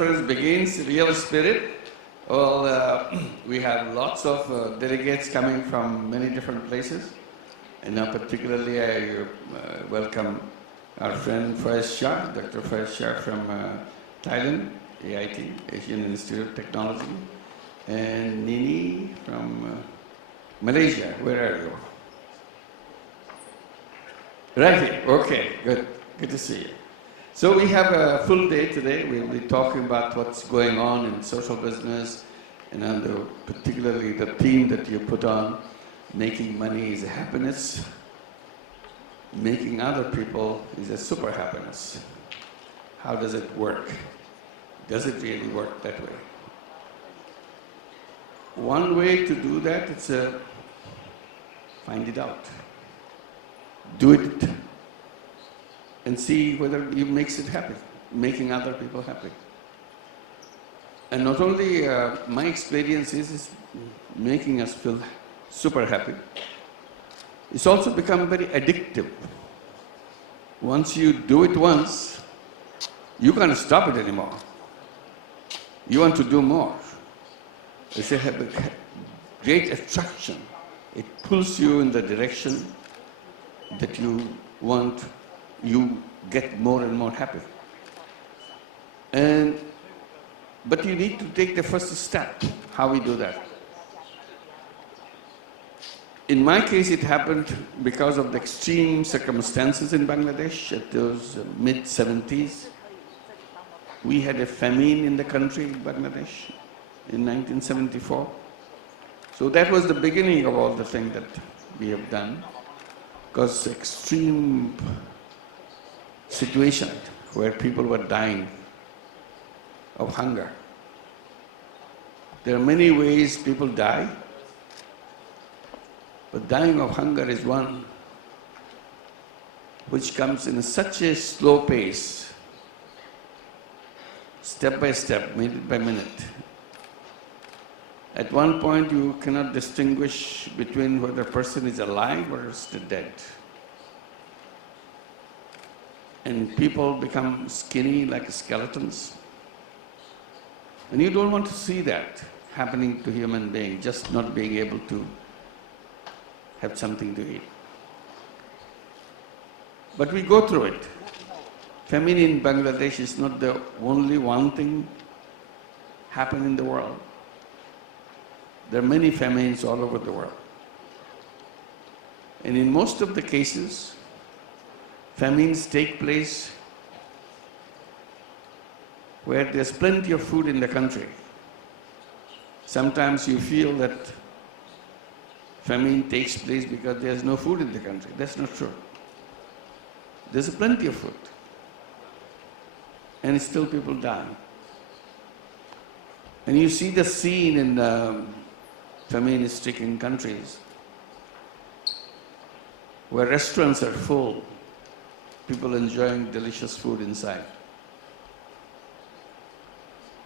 conference begins, real spirit. Well, we have lots of delegates coming from many different places. And now particularly I welcome our friend Faiz Shah, Dr. Faiz Shah from Thailand, AIT, Asian Institute of Technology, and Nini from Malaysia. Where are you? Right here. Okay, good. Good to see you. So we have a full day today. We'll be talking about what's going on in social business, and particularly the theme that you put on, making money is a happiness, making other people is a super happiness. How does it work? Does it really work that way? One way to do that is find it out. Do it and see whether it makes it happy, making other people happy. And not only my experience is making us feel super happy, it's also become very addictive. Once you do it once, you can't stop it anymore. You want to do more. It's a great attraction. It pulls you in the direction that you want. You get more and more happy. But you need to take the first step. How we do that? In my case, it happened because of the extreme circumstances in Bangladesh at those mid-70s. We had a famine in the country, Bangladesh, in 1974. So that was the beginning of all the things that we have done, because extreme situation where people were dying of hunger. There are many ways people die, but dying of hunger is one which comes in such a slow pace, step by step, minute by minute. At one point you cannot distinguish between whether a person is alive or is dead. And people become skinny like skeletons. And you don't want to see that happening to human beings, just not being able to have something to eat. But we go through it. Famine in Bangladesh is not the only one thing happen in the world. There are many famines all over the world. And in most of the cases, famines take place where there's plenty of food in the country. Sometimes you feel that famine takes place because there's no food in the country. That's not true. There's plenty of food. And still people die. And you see the scene in famine-stricken countries where restaurants are full, people enjoying delicious food inside,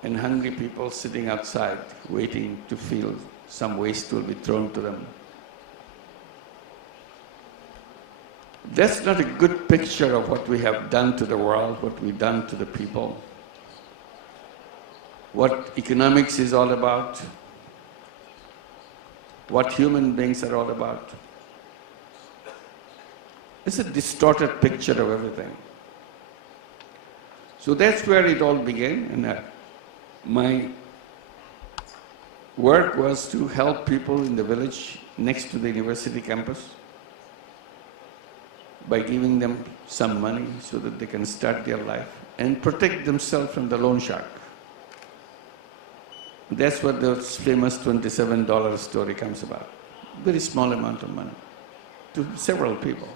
and hungry people sitting outside waiting to feel some waste will be thrown to them. That's not a good picture of what we have done to the world, what we've done to the people, what economics is all about, what human beings are all about. It's a distorted picture of everything. So that's where it all began, and my work was to help people in the village next to the university campus by giving them some money so that they can start their life and protect themselves from the loan shark. That's what the famous $27 story comes about. Very small amount of money to several people.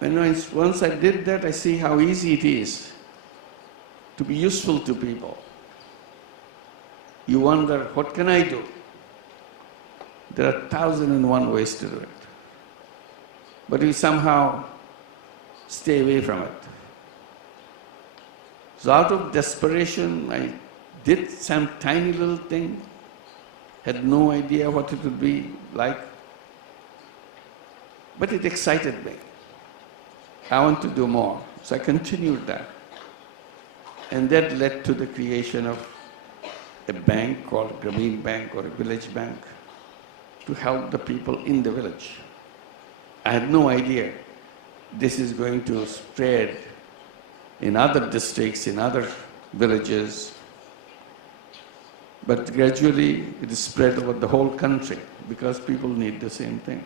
And once I did that, I see how easy it is to be useful to people. You wonder, what can I do? There are 1,001 ways to do it. But you somehow stay away from it. So out of desperation, I did some tiny little thing, had no idea what it would be like, but it excited me. I want to do more. So I continued that. And that led to the creation of a bank called Grameen Bank or a village bank to help the people in the village. I had no idea this is going to spread in other districts, in other villages. But gradually it is spread over the whole country because people need the same thing.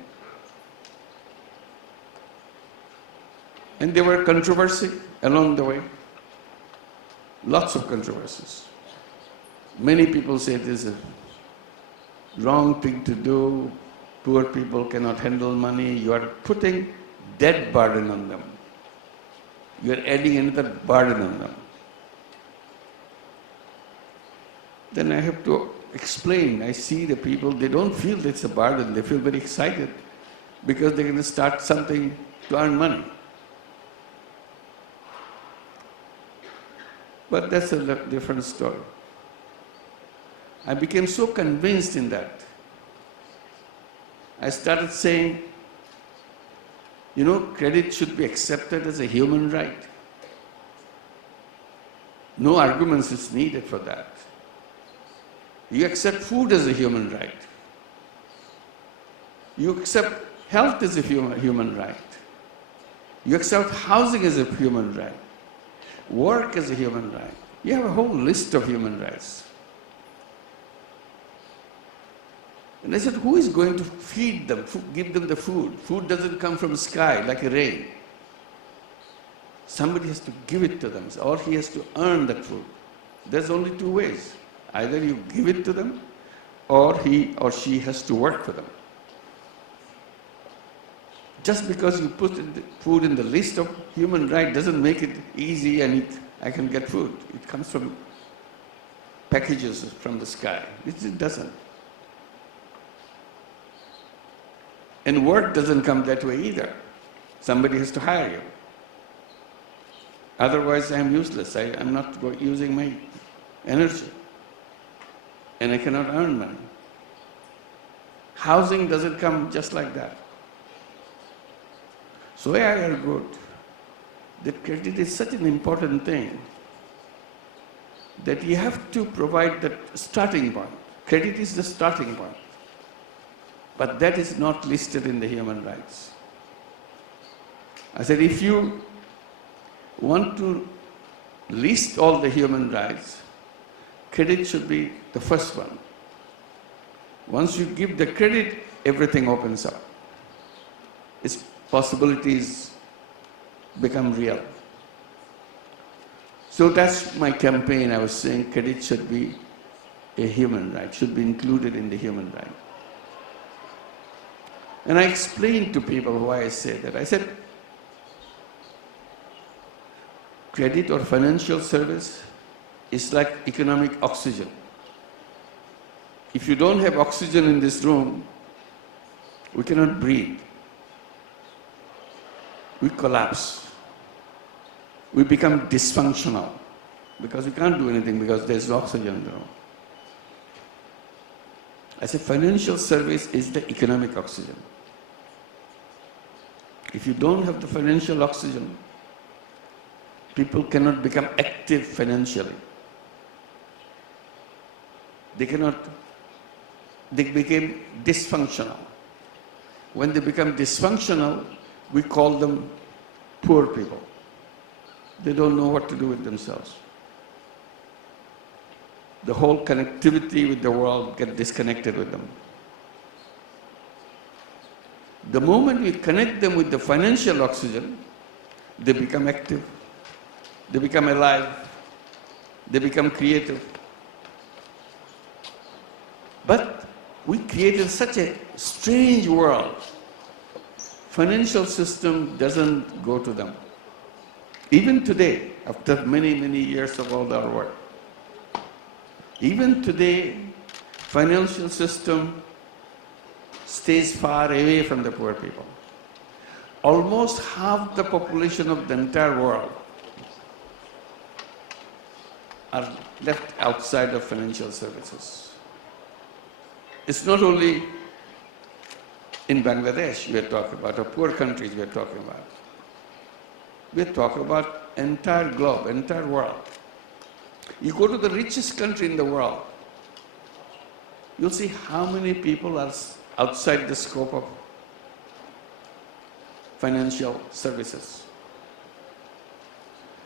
And there were controversy along the way. Lots of controversies. Many people say this is a wrong thing to do. Poor people cannot handle money. You are putting debt burden on them. You are adding another burden on them. Then I have to explain. I see the people, they don't feel it's a burden. They feel very excited because they're going to start something to earn money. But that's a different story. I became so convinced in that. I started saying, you know, credit should be accepted as a human right. No arguments is needed for that. You accept food as a human right. You accept health as a human right. You accept housing as a human right. Work as a human right. You have a whole list of human rights. And I said, who is going to feed them, give them the food? Food doesn't come from the sky like a rain. Somebody has to give it to them, or he has to earn that food. There's only two ways. Either you give it to them, or he or she has to work for them. Just because you put food in the list of human rights doesn't make it easy and I can get food. It comes from packages from the sky. It doesn't. And work doesn't come that way either. Somebody has to hire you. Otherwise, I'm useless. I'm not using my energy. And I cannot earn money. Housing doesn't come just like that. So I argued that credit is such an important thing that you have to provide that starting point. Credit is the starting point. But that is not listed in the human rights. I said, if you want to list all the human rights, credit should be the first one. Once you give the credit, everything opens up. Its possibilities become real. So that's my campaign. I was saying credit should be a human right, should be included in the human right. And I explained to people why I said that. I said, credit or financial service is like economic oxygen. If you don't have oxygen in this room, we cannot breathe. We collapse. We become dysfunctional because we can't do anything because there's no oxygen in the room. I said, financial service is the economic oxygen. If you don't have the financial oxygen, people cannot become active financially. They became dysfunctional. When they become dysfunctional, we call them poor people. They don't know what to do with themselves. The whole connectivity with the world gets disconnected with them. The moment we connect them with the financial oxygen, they become active, they become alive, they become creative. But we created such a strange world. Financial system doesn't go to them. Even today, after many, many years of all our work, even today, financial system stays far away from the poor people. Almost half the population of the entire world are left outside of financial services. It's not only in Bangladesh we are talking about, or poor countries we are talking about. We are talking about entire globe, entire world. You go to the richest country in the world, you'll see how many people are outside the scope of financial services.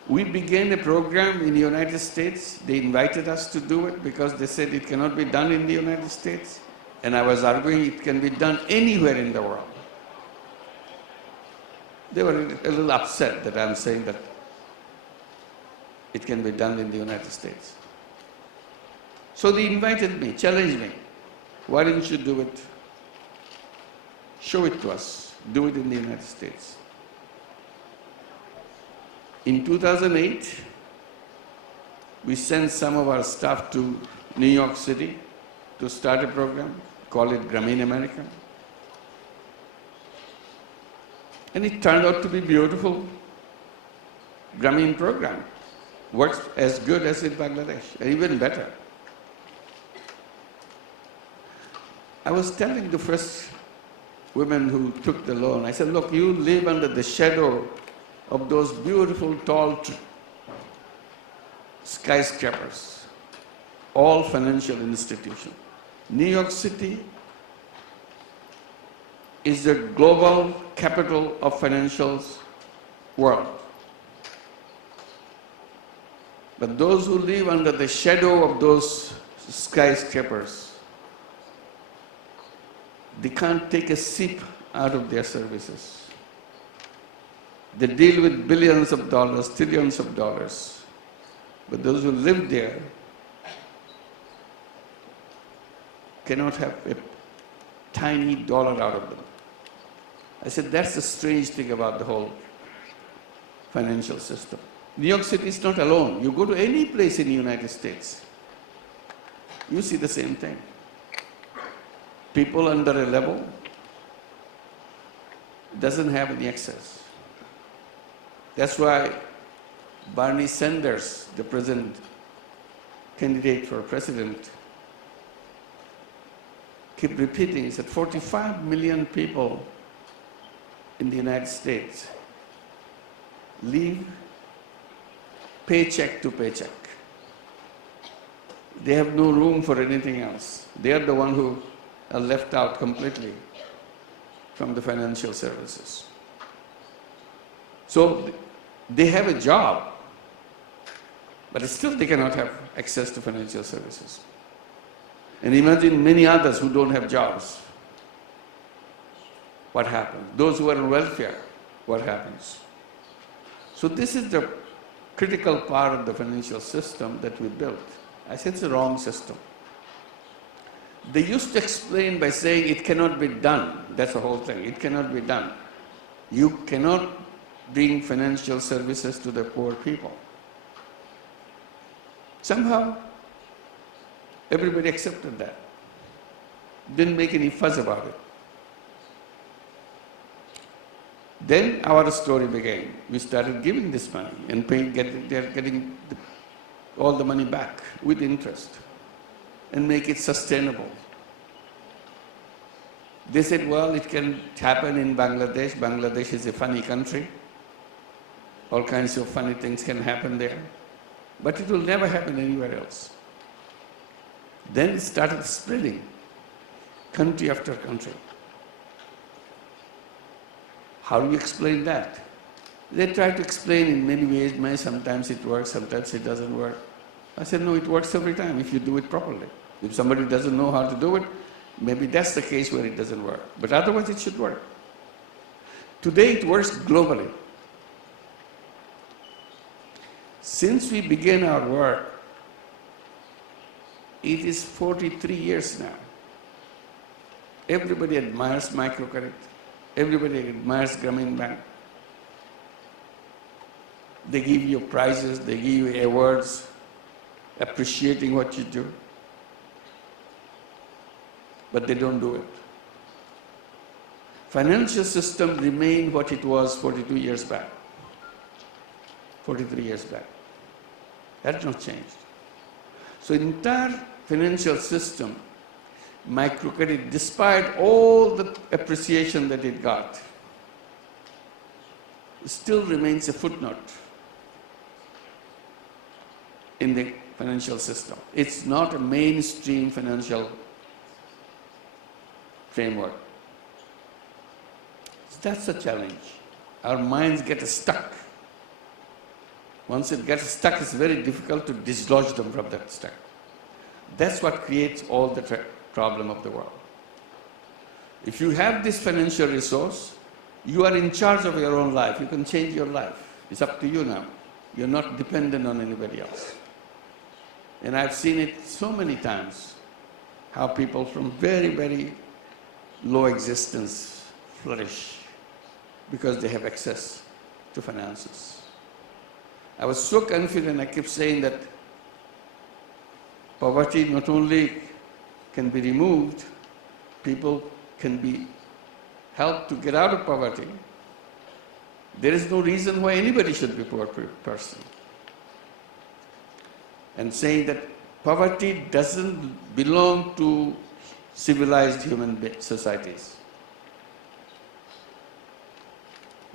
We began a program in the United States. They invited us to do it because they said it cannot be done in the United States. And I was arguing it can be done anywhere in the world. They were a little upset that I'm saying that it can be done in the United States. So they invited me, challenged me. Why didn't you do it? Show it to us. Do it in the United States. In 2008, we sent some of our staff to New York City to start a program, call it Grameen America. And it turned out to be beautiful Grameen program. Works as good as in Bangladesh, and even better. I was telling the first women who took the loan, I said, look, you live under the shadow of those beautiful, tall skyscrapers, all financial institutions. New York City is the global capital of financials world. But those who live under the shadow of those skyscrapers, they can't take a sip out of their services. They deal with billions of dollars, trillions of dollars. But those who live there cannot have a tiny dollar out of them. I said, that's the strange thing about the whole financial system. New York City is not alone. You go to any place in the United States, you see the same thing. People under a level doesn't have any access. That's why Bernie Sanders, the present candidate for president, keep repeating, he said 45 million people in the United States live paycheck to paycheck. They have no room for anything else. They are the ones who are left out completely from the financial services. So they have a job, but still they cannot have access to financial services. And imagine many others who don't have jobs. What happens? Those who are on welfare, what happens? So this is the critical part of the financial system that we built. I said it's a wrong system. They used to explain by saying it cannot be done. That's the whole thing. It cannot be done. You cannot bring financial services to the poor people. Somehow, everybody accepted that. Didn't make any fuss about it. Then our story began. We started giving this money and they're getting all the money back with interest and make it sustainable. They said, well, it can happen in Bangladesh. Bangladesh is a funny country. All kinds of funny things can happen there. But it will never happen anywhere else. Then it started spreading, country after country. How do you explain that? They try to explain in many ways. Sometimes it works, sometimes it doesn't work. I said, no, it works every time if you do it properly. If somebody doesn't know how to do it, maybe that's the case where it doesn't work. But otherwise it should work. Today it works globally. Since we began our work, it is 43 years now. Everybody admires microcredit. Everybody admires Grameen Bank. They give you prizes, they give you awards, appreciating what you do. But they don't do it. Financial system remained what it was 42 years back, 43 years back. That's not changed. So entire financial system, microcredit, despite all the appreciation that it got, still remains a footnote. in the financial system. It's not a mainstream financial framework. That's a challenge. Our minds get stuck. Once it gets stuck, it's very difficult to dislodge them from that stuck. That's what creates all the problem of the world. If you have this financial resource, you are in charge of your own life. You can change your life. It's up to you now. You're not dependent on anybody else. And I've seen it so many times, how people from very, very low existence flourish because they have access to finances. I was so confident, I kept saying that poverty not only can be removed, people can be helped to get out of poverty. There is no reason why anybody should be a poor person. And saying that poverty doesn't belong to civilized human societies.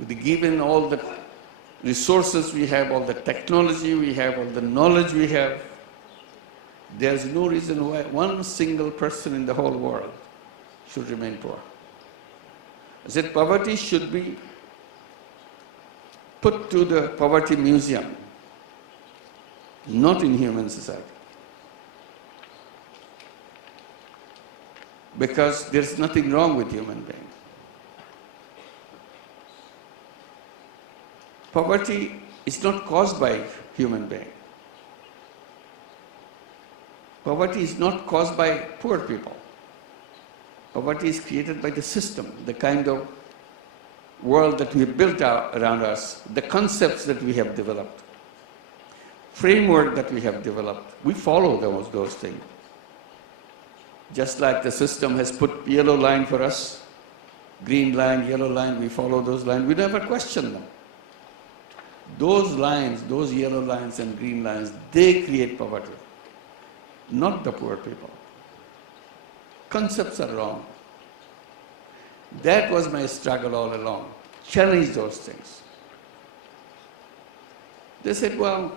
Given all the resources we have, all the technology we have, all the knowledge we have, there's no reason why one single person in the whole world should remain poor. I said poverty should be put to the poverty museum, not in human society. Because there's nothing wrong with human being. Poverty is not caused by human being. Poverty is not caused by poor people. Poverty is created by the system, the kind of world that we have built around us, the concepts that we have developed, framework that we have developed. We follow those things. Just like the system has put yellow line for us, green line, yellow line, we follow those lines. We never question them. Those lines, those yellow lines and green lines, they create poverty, not the poor people. Concepts are wrong. That was my struggle all along. Challenge those things. They said, well,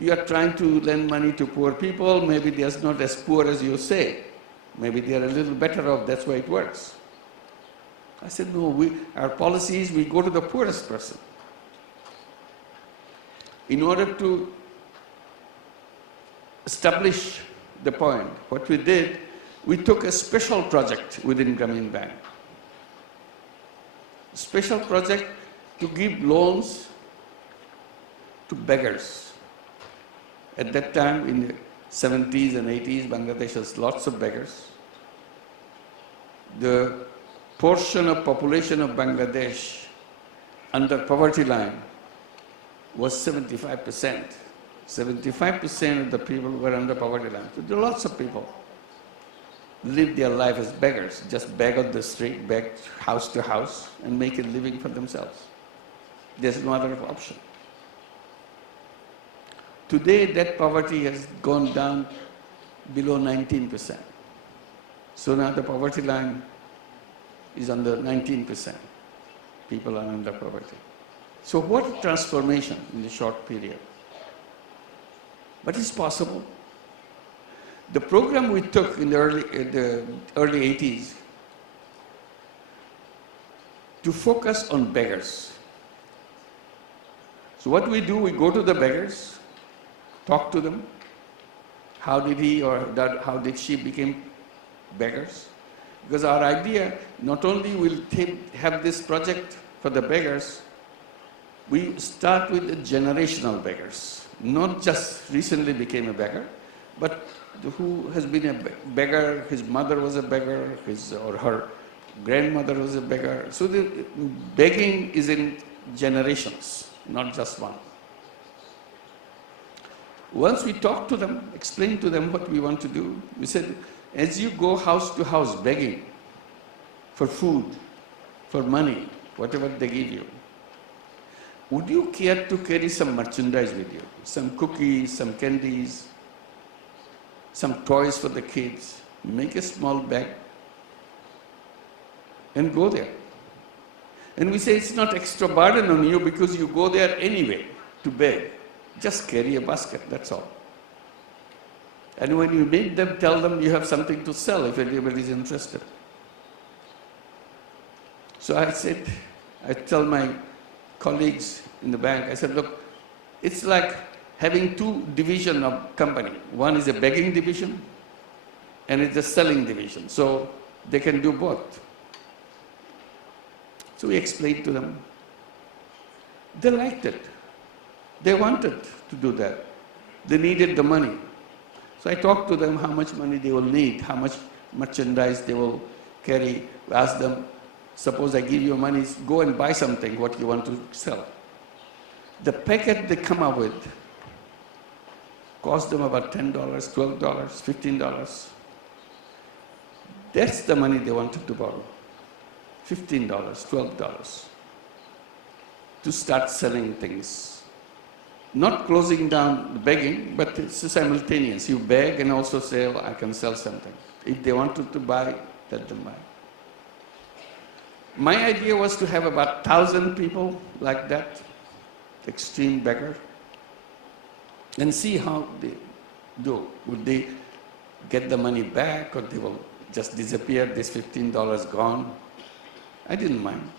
you are trying to lend money to poor people, maybe they are not as poor as you say. Maybe they are a little better off, that's why it works. I said, no, our policy is we go to the poorest person. In order to establish the point, what we did, we took a special project within Grameen Bank. Special project to give loans to beggars. At that time, in the 70s and 80s, Bangladesh has lots of beggars. The portion of population of Bangladesh under poverty line was 75%. 75% of the people were under poverty line. So there are lots of people live their life as beggars, just beg on the street, beg house to house, and make a living for themselves. There's no other option. Today, that poverty has gone down below 19%. So now the poverty line is under 19%. People are under poverty. So what a transformation in a short period. But it's possible. The program we took in the early 80s to focus on beggars. So what we do, we go to the beggars, talk to them. How did he or how did she become beggars? Because our idea, not only will have this project for the beggars, we start with the generational beggars. Not just recently became a beggar, but who has been a beggar, his mother was a beggar, his or her grandmother was a beggar. So the begging is in generations, not just one. Once we talked to them, explained to them what we want to do, we said, as you go house to house begging for food, for money, whatever they give you, would you care to carry some merchandise with you? Some cookies, some candies, some toys for the kids. Make a small bag and go there. And we say it's not extra burden on you because you go there anyway to beg. Just carry a basket, that's all. And when you meet them, tell them you have something to sell if anybody is interested. So I tell my colleagues in the bank, I said, look, it's like having two divisions of company. One is a begging division, and it's a selling division. So they can do both. So we explained to them. They liked it. They wanted to do that. They needed the money. So I talked to them how much money they will need, how much merchandise they will carry. Ask them, suppose I give you money, go and buy something, what you want to sell. The packet they come up with cost them about $10, $12, $15. That's the money they wanted to borrow. $15, $12 to start selling things. Not closing down the begging, but it's simultaneous. You beg and also say, I can sell something. If they wanted to buy, let them buy. My idea was to have about 1,000 people like that, extreme beggar, and see how they do. Would they get the money back, or they will just disappear, this $15 gone? I didn't mind.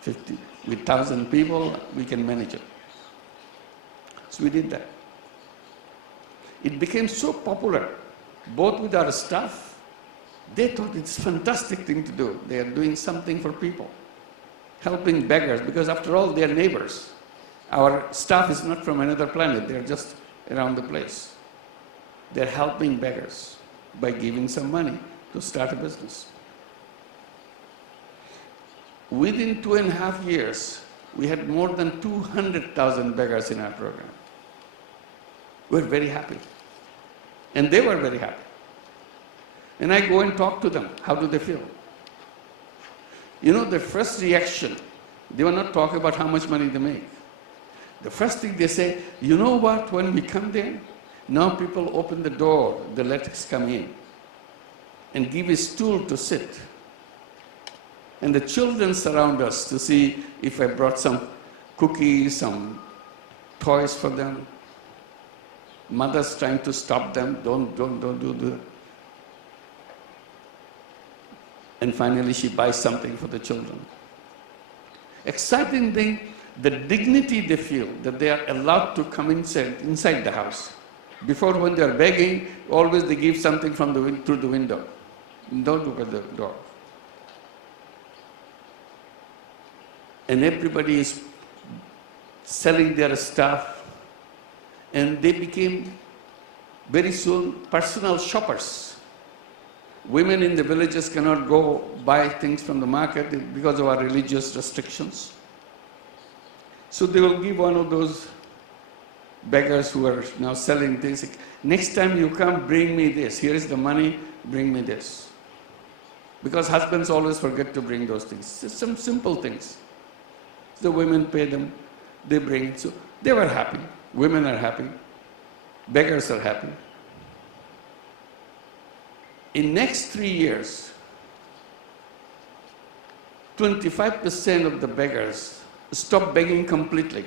50. With 1,000 people, we can manage it. So we did that. It became so popular, both with our staff. They thought it's a fantastic thing to do. They are doing something for people, helping beggars, because after all, they are neighbors. Our staff is not from another planet. They're just around the place. They're helping beggars by giving some money to start a business. Within 2.5 years, we had more than 200,000 beggars in our program. We're very happy. And they were very happy. And I go and talk to them. How do they feel? You know, the first reaction, they were not talking about how much money they make. The first thing they say, you know what, when we come there, now people open the door, they let us come in and give a stool to sit. And the children surround us to see if I brought some cookies, some toys for them. Mothers trying to stop them, don't do that. And finally she buys something for the children. Exciting thing, the dignity they feel that they are allowed to come inside the house. Before, when they are begging, always they give something from through the window. Don't look at the door. And everybody is selling their stuff, and they became very soon personal shoppers. Women in the villages cannot go buy things from the market because of our religious restrictions. So they will give one of those beggars who are now selling things, next time you come, bring me this. Here is the money, bring me this. Because husbands always forget to bring those things. Just some simple things. The women pay them, they bring it. So they were happy. Women are happy. Beggars are happy. In next 3 years, 25% of the beggars stopped begging completely,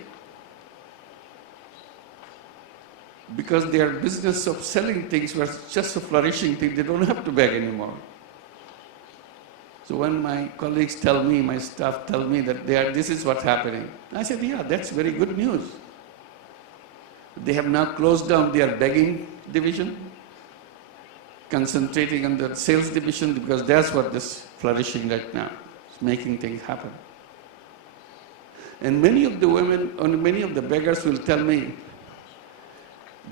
because their business of selling things was just a flourishing thing. They don't have to beg anymore. So when my colleagues tell me, my staff tell me that this is what's happening, I said, yeah, that's very good news. They have now closed down their begging division, concentrating on the sales division, because that's what is flourishing right now. It's making things happen. And many of the women, or many of the beggars will tell me,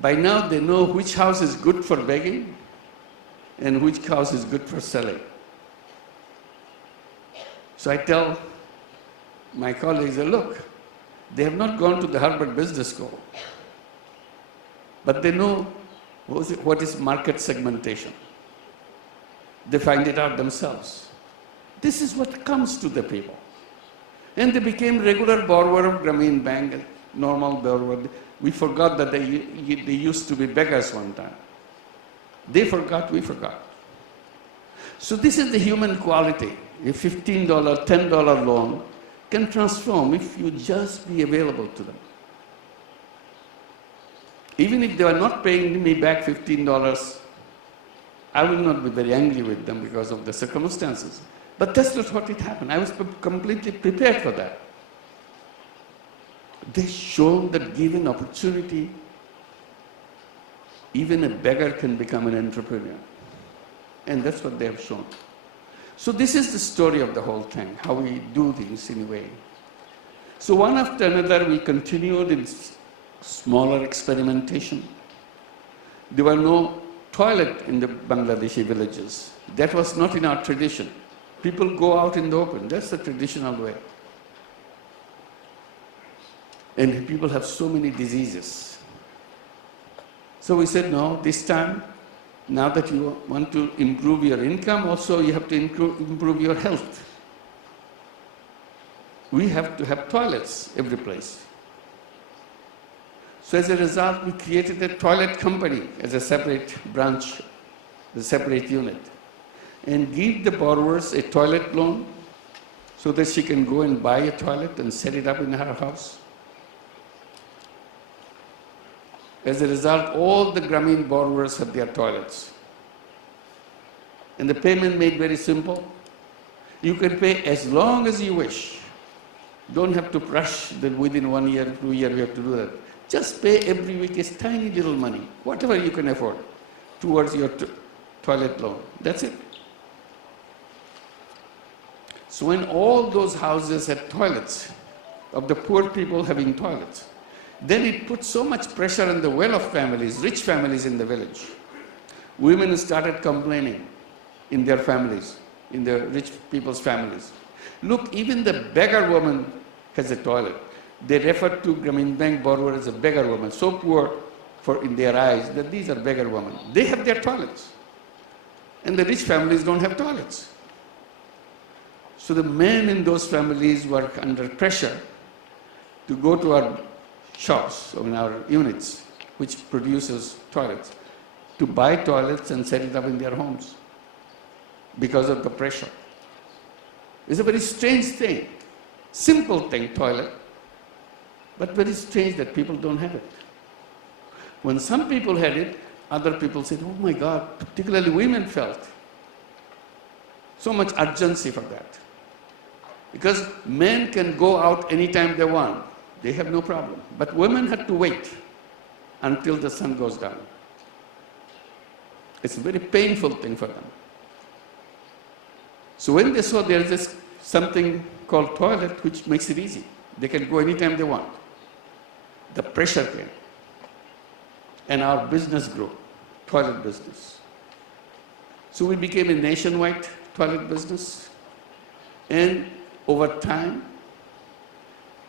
by now they know which house is good for begging and which house is good for selling. So I tell my colleagues, look, they have not gone to the Harvard Business School, but they know what is market segmentation. They find it out themselves. This is what comes to the people. And they became regular borrower of Grameen Bank, normal borrower. We forgot that they used to be beggars one time. They forgot, we forgot. So this is the human quality. A $15, $10 loan can transform if you just be available to them. Even if they were not paying me back $15, I will not be very angry with them because of the circumstances. But that's not what it happened. I was completely prepared for that. They shown that given opportunity, even a beggar can become an entrepreneur. And that's what they have shown. So this is the story of the whole thing, how we do things in a way. So one after another, we continued in smaller experimentation. There were no toilet in the Bangladeshi villages. That was not in our tradition. People go out in the open. That's the traditional way. And people have so many diseases. So we said, no, this time, now that you want to improve your income, also you have to improve your health. We have to have toilets every place. So as a result, we created a toilet company as a separate branch, a separate unit, and give the borrowers a toilet loan so that she can go and buy a toilet and set it up in her house. As a result, all the Grameen borrowers have their toilets. And the payment made very simple. You can pay as long as you wish. Don't have to rush that within 1 year, 2 years you have to do that. Just pay every week is tiny little money, whatever you can afford, towards your toilet loan. That's it. So when all those houses had toilets, of the poor people having toilets, then it put so much pressure on the well-off families, rich families in the village. Women started complaining in their families, in the rich people's families. Look, even the beggar woman has a toilet. They refer to Grameen Bank borrower as a beggar woman, so poor in their eyes that these are beggar women. They have their toilets. And the rich families don't have toilets. So the men in those families were under pressure to go to our shops, or in our units, which produces toilets, to buy toilets and set it up in their homes because of the pressure. It's a very strange thing. Simple thing, toilet, but very strange that people don't have it. When some people had it, other people said, oh my God, particularly women felt so much urgency for that. Because men can go out anytime they want. They have no problem. But women had to wait until the sun goes down. It's a very painful thing for them. So when they saw there is something called toilet, which makes it easy, they can go anytime they want, the pressure came. And our business grew, toilet business. So we became a nationwide toilet business. And over time,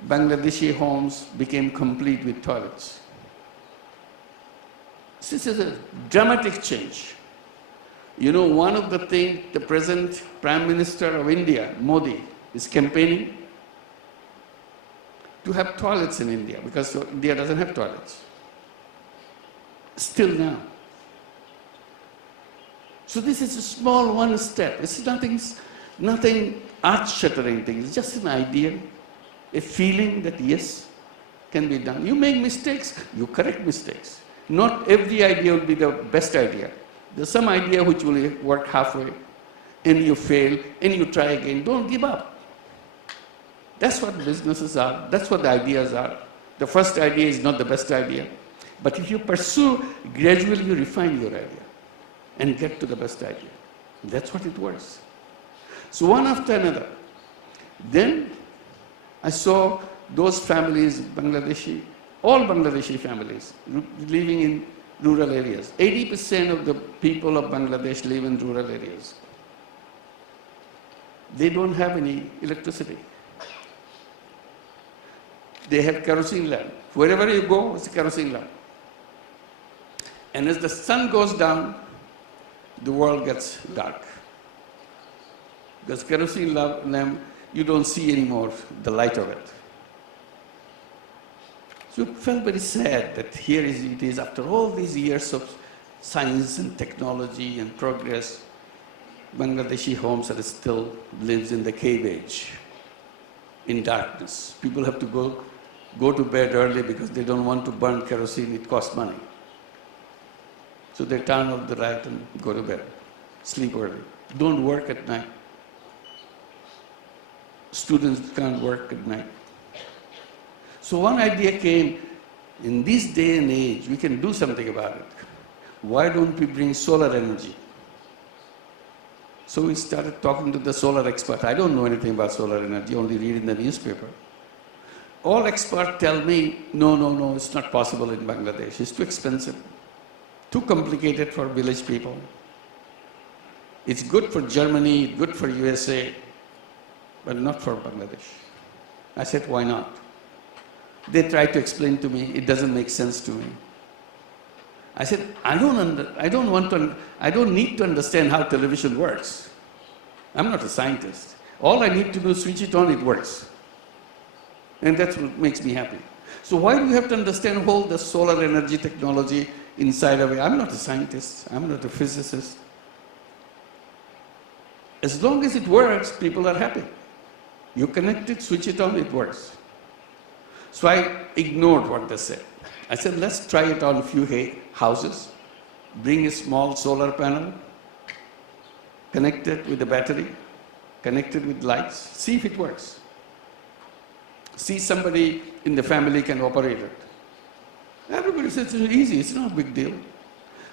Bangladeshi homes became complete with toilets. This is a dramatic change. You know, one of the things the present Prime Minister of India, Modi, is campaigning to have toilets in India, because India doesn't have toilets. Still now. So this is a small one step. It's nothing earth-shattering thing. It's just an idea, a feeling that yes, can be done. You make mistakes, you correct mistakes. Not every idea will be the best idea. There's some idea which will work halfway, and you fail, and you try again. Don't give up. That's what businesses are. That's what the ideas are. The first idea is not the best idea. But if you pursue, gradually you refine your idea and get to the best idea. That's what it works. So one after another. Then I saw those families, all Bangladeshi families, living in rural areas. 80% of the people of Bangladesh live in rural areas. They don't have any electricity. They have kerosene lamp. Wherever you go, it's a kerosene lamp. And as the sun goes down, the world gets dark. Because kerosene lamp, you don't see anymore the light of it. So it felt very sad that here it is, after all these years of science and technology and progress, Bangladeshi homes are still lives in the cave age, in darkness. People have to go go to bed early because they don't want to burn kerosene, it costs money. So they turn off the light and go to bed, sleep early. Don't work at night. Students can't work at night. So one idea came, in this day and age, we can do something about it. Why don't we bring solar energy? So we started talking to the solar expert. I don't know anything about solar energy, only read in the newspaper. All experts tell me, no, it's not possible in Bangladesh. It's too expensive, too complicated for village people. It's good for Germany, good for USA, but not for Bangladesh. I said, why not? They tried to explain to me, it doesn't make sense to me. I said, I don't need to understand how television works. I'm not a scientist. All I need to do is switch it on, it works. And that's what makes me happy. So why do you have to understand all the solar energy technology inside of it? I'm not a scientist. I'm not a physicist. As long as it works, people are happy. You connect it, switch it on, it works. So I ignored what they said. I said, let's try it on a few houses, bring a small solar panel, connect it with a battery, connect it with lights, see if it works. See somebody in the family can operate it. Everybody says it's easy, it's not a big deal.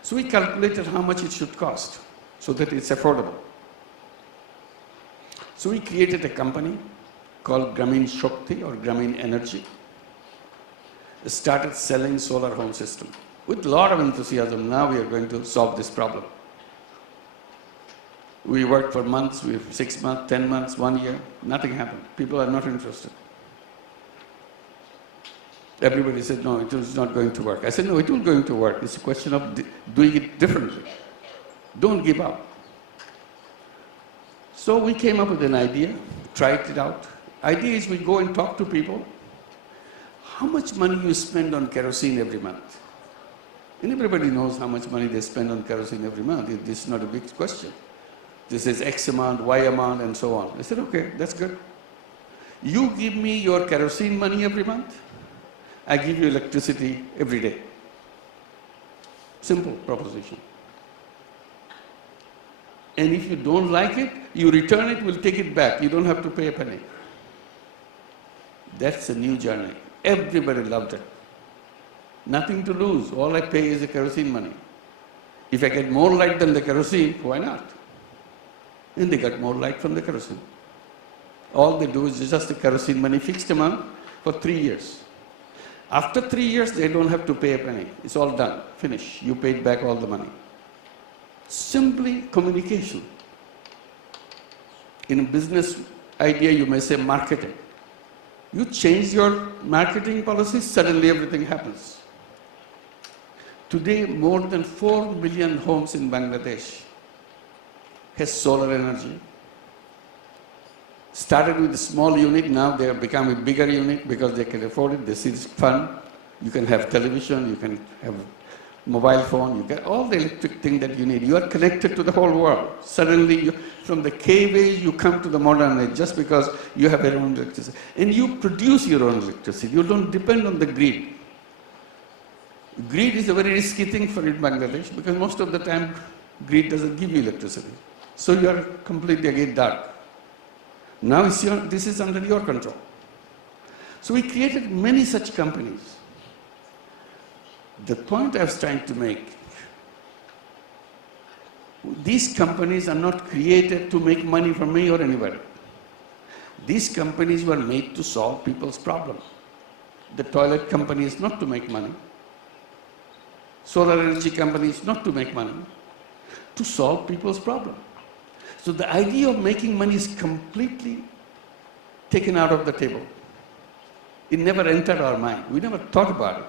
So we calculated how much it should cost so that it's affordable. So we created a company called Grameen Shakti or Grameen Energy. Started selling solar home system. With a lot of enthusiasm, now we are going to solve this problem. We worked for months, 6 months, 10 months, 1 year, nothing happened. People are not interested. Everybody said, no, it is not going to work. I said, no, it will going to work. It's a question of doing it differently. Don't give up. So we came up with an idea, tried it out. Idea is we go and talk to people. How much money you spend on kerosene every month? And everybody knows how much money they spend on kerosene every month. This is not a big question. This is X amount, Y amount, and so on. I said, okay, that's good. You give me your kerosene money every month, I give you electricity every day. Simple proposition. And if you don't like it, you return it, we'll take it back. You don't have to pay a penny. That's a new journey. Everybody loved it. Nothing to lose. All I pay is the kerosene money. If I get more light than the kerosene, why not? And they got more light from the kerosene. All they do is just the kerosene money, fixed amount, for 3 years. After 3 years, they don't have to pay a penny. It's all done. Finish. You paid back all the money. Simply communication. In a business idea, you may say marketing. You change your marketing policies, suddenly everything happens. Today, more than 4 million homes in Bangladesh has solar energy. Started with a small unit, now they have become a bigger unit because they can afford it, they see it's fun. You can have television, you can have mobile phone, you get all the electric thing that you need. You are connected to the whole world. Suddenly, from the cave age, you come to the modern age just because you have your own electricity. And you produce your own electricity. You don't depend on the grid. Grid is a very risky thing for in Bangladesh because most of the time, grid doesn't give you electricity. So you are completely again dark. Now this is under your control. So we created many such companies. The point I was trying to make, these companies are not created to make money for me or anybody. These companies were made to solve people's problems. The toilet company is not to make money. Solar energy company is not to make money, to solve people's problems. So the idea of making money is completely taken out of the table. It never entered our mind. We never thought about it.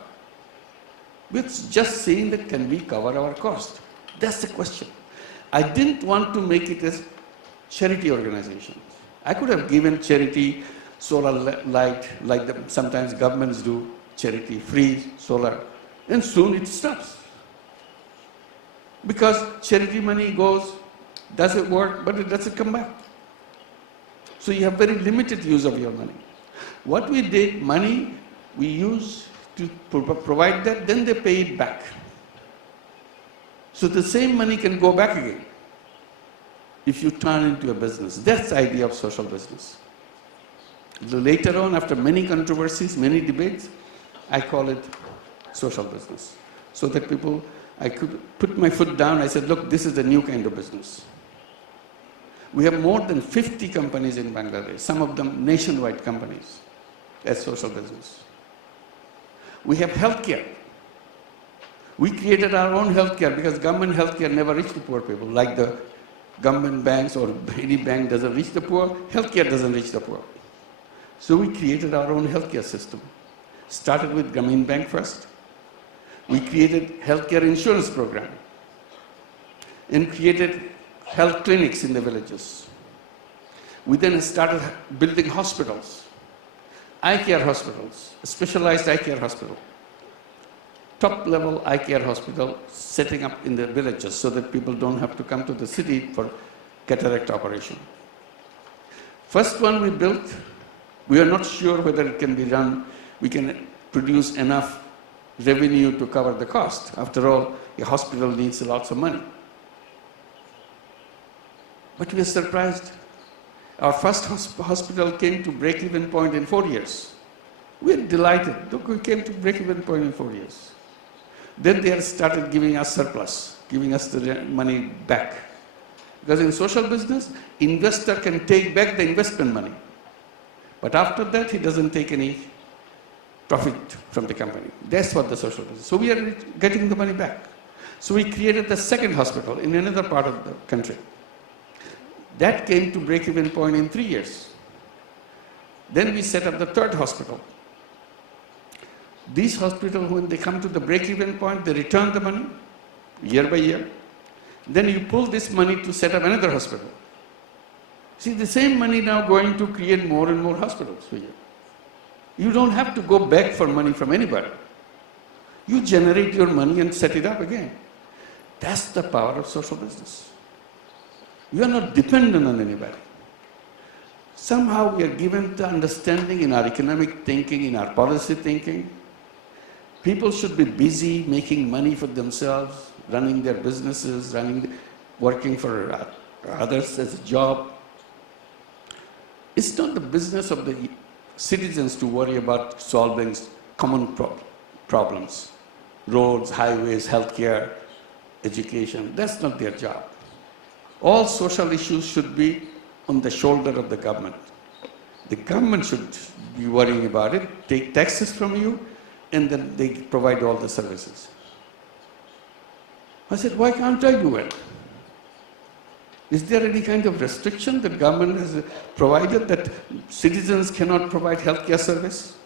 We're just saying that can we cover our cost? That's the question. I didn't want to make it as charity organization. I could have given charity solar light like sometimes governments do, charity, free solar, and soon it stops. Because charity money goes, does it work, but it doesn't come back. So you have very limited use of your money. What we did, money we use to provide that, then they pay it back. So the same money can go back again if you turn into a business. That's the idea of social business. Later on, after many controversies, many debates, I call it social business. So that I could put my foot down, I said, look, this is a new kind of business. We have more than 50 companies in Bangladesh, some of them nationwide companies, as social business. We have healthcare. We created our own healthcare because government healthcare never reached the poor people. Like the government banks or any bank doesn't reach the poor, healthcare doesn't reach the poor. So we created our own healthcare system. Started with Grameen Bank first. We created healthcare insurance program and created health clinics in the villages. We then started building hospitals. Eye care hospitals, a specialized eye care hospital, top level eye care hospital setting up in the villages so that people don't have to come to the city for cataract operation. First one we built, we are not sure whether it can be done, we can produce enough revenue to cover the cost. After all, a hospital needs lots of money. But we are surprised. Our first hospital came to break-even point in 4 years. We are delighted. Look, we came to break-even point in 4 years. Then they started giving us surplus, giving us the money back. Because in social business, investor can take back the investment money. But after that, he doesn't take any profit from the company. That's what the social business. So we are getting the money back. So we created the second hospital in another part of the country. That came to break-even point in 3 years. Then we set up the third hospital. These hospitals, when they come to the break-even point, they return the money year by year. Then you pull this money to set up another hospital. See, the same money now going to create more and more hospitals for you. You don't have to go beg for money from anybody. You generate your money and set it up again. That's the power of social business. You are not dependent on anybody. Somehow we are given the understanding in our economic thinking, in our policy thinking. People should be busy making money for themselves, running their businesses, working for others as a job. It's not the business of the citizens to worry about solving common problems. Roads, highways, healthcare, education. That's not their job. All social issues should be on the shoulder of the government. The government should be worrying about it, take taxes from you, and then they provide all the services. I said, why can't I do it? Is there any kind of restriction that government has provided that citizens cannot provide healthcare service?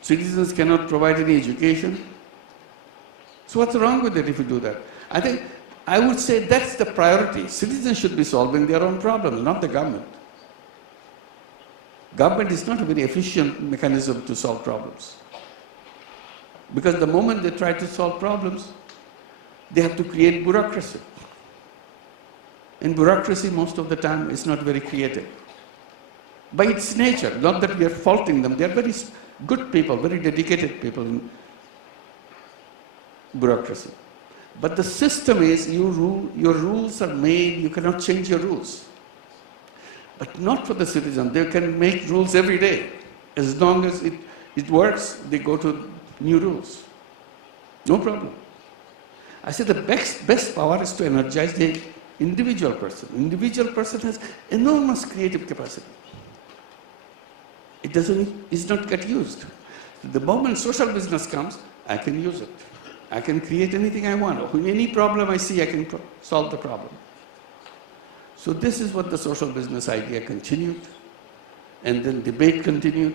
Citizens cannot provide any education? So what's wrong with it if you do that? I would say that's the priority. Citizens should be solving their own problems, not the government. Government is not a very efficient mechanism to solve problems. Because the moment they try to solve problems, they have to create bureaucracy. And bureaucracy, most of the time, is not very creative. By its nature, not that we are faulting them, they are very good people, very dedicated people in bureaucracy. But the system is, your rules are made, you cannot change your rules. But not for the citizen. They can make rules every day. As long as it works, they go to new rules. No problem. I say the best power is to energize the individual person. Individual person has enormous creative capacity. It's not get used. The moment social business comes, I can use it. I can create anything I want. Any problem I see, I can solve the problem. So this is what the social business idea continued, and then debate continued.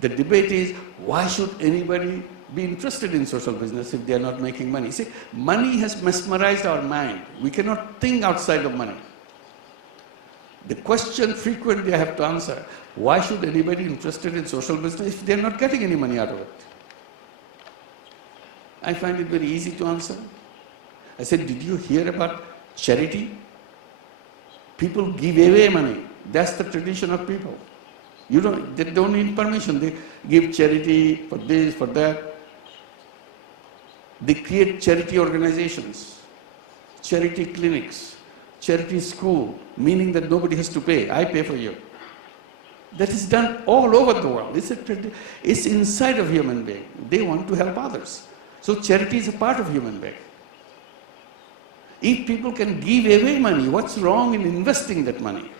The debate is, why should anybody be interested in social business if they are not making money? See, money has mesmerized our mind. We cannot think outside of money. The question frequently I have to answer, why should anybody be interested in social business if they are not getting any money out of it? I find it very easy to answer. I said, did you hear about charity? People give away money. That's the tradition of people. They don't need permission. They give charity for this, for that. They create charity organizations, charity clinics, charity school, meaning that nobody has to pay. I pay for you. That is done all over the world. It's inside of human being. They want to help others. So charity is a part of human being. If people can give away money, what's wrong in investing that money?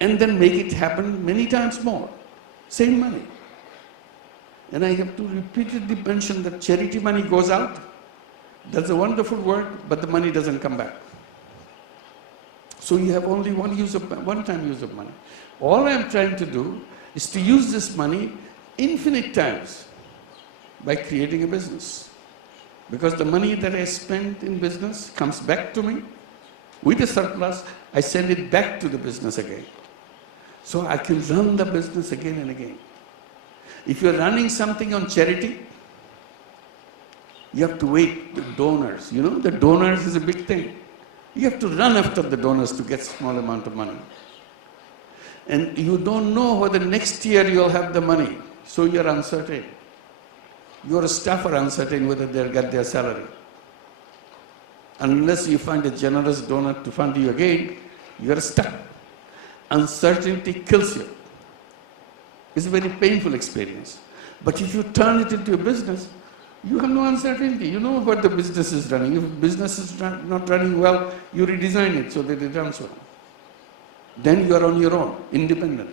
And then make it happen many times more. Same money. And I have to repeatedly mention that charity money goes out. That's a wonderful work, but the money doesn't come back. So you have only one time use of money. All I'm trying to do is to use this money infinite times by creating a business. Because the money that I spend in business comes back to me. With a surplus, I send it back to the business again. So I can run the business again and again. If you're running something on charity, you have to wait the donors. You know, the donors is a big thing. You have to run after the donors to get small amount of money. And you don't know whether next year you'll have the money. So you're uncertain. Your staff are uncertain whether they'll get their salary. Unless you find a generous donor to fund you again, you're stuck. Uncertainty kills you. It's a very painful experience. But if you turn it into a business, you have no uncertainty. You know what the business is running. If business is not running well, you redesign it so that it runs well. Then you are on your own, independent.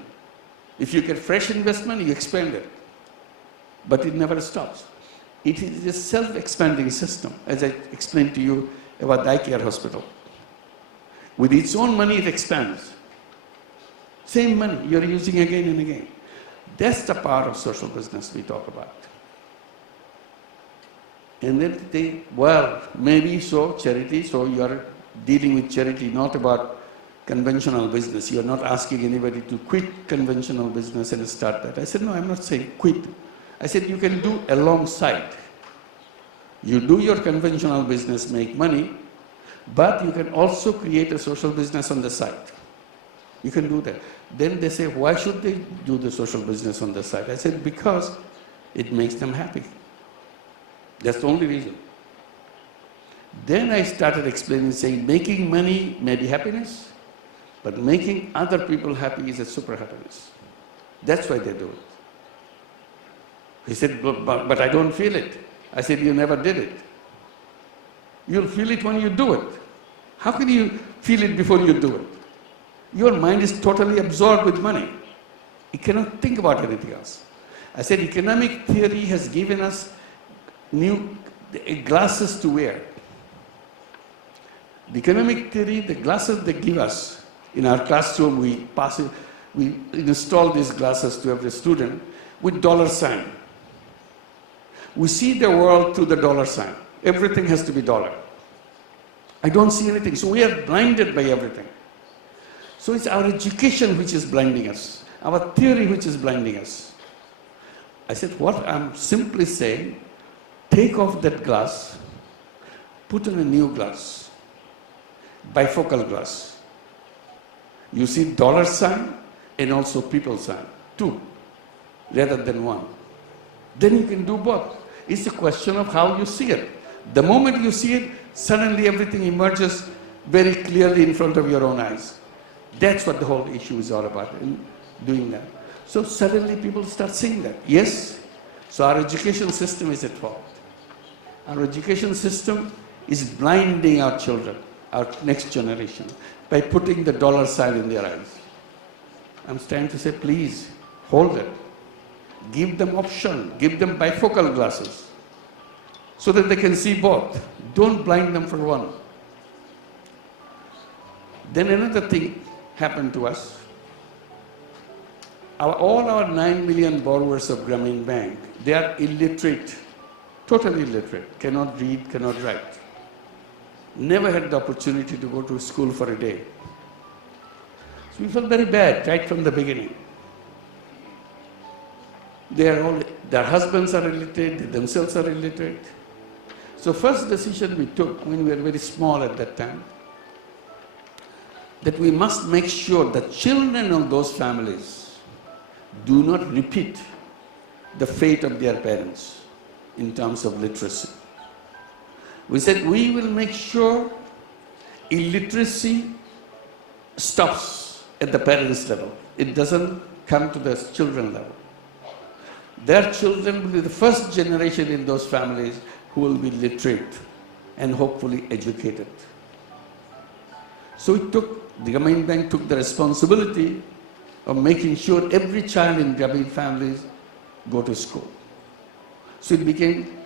If you get fresh investment, you expand it. But it never stops. It is a self-expanding system, as I explained to you about the eye care hospital. With its own money, it expands. Same money you're using again and again. That's the power of social business we talk about. And then they think, well, maybe so, charity, so you're dealing with charity, not about conventional business. You're not asking anybody to quit conventional business and start that. I said, no, I'm not saying quit. I said, you can do alongside. You do your conventional business, make money, but you can also create a social business on the side. You can do that. Then they say, why should they do the social business on the side? I said, because it makes them happy. That's the only reason. Then I started explaining, saying, making money may be happiness, but making other people happy is a super happiness. That's why they do it. He said, but I don't feel it. I said, you never did it. You'll feel it when you do it. How can you feel it before you do it? Your mind is totally absorbed with money. You cannot think about anything else. I said, economic theory has given us new glasses to wear. The economic theory, the glasses they give us, in our classroom we install these glasses to every student with dollar sign. We see the world through the dollar sign. Everything has to be dollar. I don't see anything, so we are blinded by everything. So it's our education which is blinding us, our theory which is blinding us. I said, what I'm simply saying, take off that glass, put on a new glass, bifocal glass. You see dollar sign and also people sign, two, rather than one. Then you can do both. It's a question of how you see it. The moment you see it, suddenly everything emerges very clearly in front of your own eyes. That's what the whole issue is all about, in doing that. So suddenly people start seeing that. Yes, so our education system is at fault. Our education system is blinding our children, our next generation, by putting the dollar sign in their eyes. I'm trying to say, please, hold it. Give them option, give them bifocal glasses, so that they can see both. Don't blind them for one. Then another thing happened to us. All our 9 million borrowers of Grameen Bank, they are illiterate, totally illiterate, cannot read, cannot write. Never had the opportunity to go to school for a day. So we felt very bad right from the beginning. Their husbands are illiterate, they themselves are illiterate. So first decision we took when we were very small at that time, that we must make sure the children of those families do not repeat the fate of their parents in terms of literacy. We said we will make sure illiteracy stops at the parents' level. It doesn't come to the children level. Their children will be the first generation in those families who will be literate and hopefully educated. So the Grameen Bank took the responsibility of making sure every child in Grameen families go to school. So it became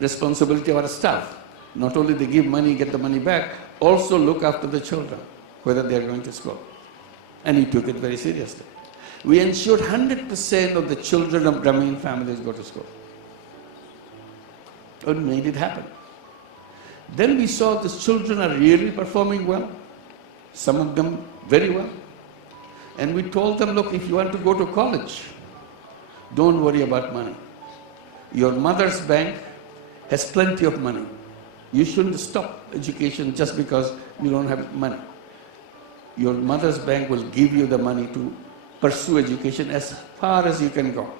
responsibility of our staff. Not only they give money, get the money back, also look after the children, whether they are going to school. And he took it very seriously. We ensured 100% of the children of Grameen families go to school. And made it happen. Then we saw the children are really performing well, some of them very well. And we told them, look, if you want to go to college, don't worry about money. Your mother's bank has plenty of money. You shouldn't stop education just because you don't have money. Your mother's bank will give you the money to pursue education as far as you can go.